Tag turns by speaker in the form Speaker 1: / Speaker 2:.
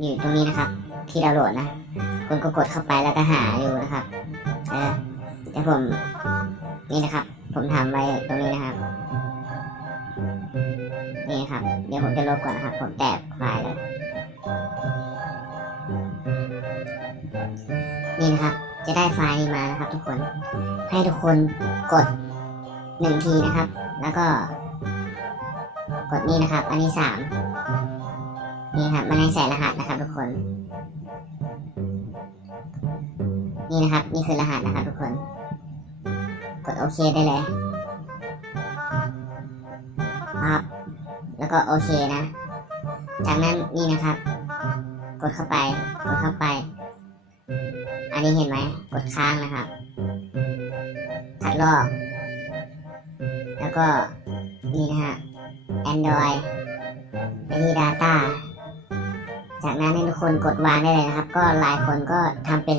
Speaker 1: อยู่ตรงนี้นะครับ ที่ดาวน์โหลดนะคุณก็กดเข้าไปแล้วก็หาอยู่นะครับ เออเดี๋ยวผมนี่นะครับ ผมทำไว้ตรงนี้นะครับ นี่นครับ เดี๋ยวผมจะลบก่อนนะครับ ผมแตกไฟล์แล้วนี่นะครับ จะได้ไฟล์นี้มานะครับ ทุกคน ให้ทุกคนกดหนึ่งทีนะครับ แล้วก็ กดนี่นะครับ อันนี้สาม นี่ครับมันให้ใส่รหัสนะครับทุกคน นี่นะครับ นี่คือรหัสนะครับทุกคน กดโอเคได้เลยครับแล้วก็โอเคนะ จากนั้นนี่นะครับ กดเข้าไป กดเข้าไป อันนี้เห็นไหม กดค้างนะครับคัดลอก แล้วก็นี่นะฮะ Android ไปที่ Data จากนั้นให้ทุกคนกดวางได้เลยนะครับ ก็หลายคนก็ทำเป็น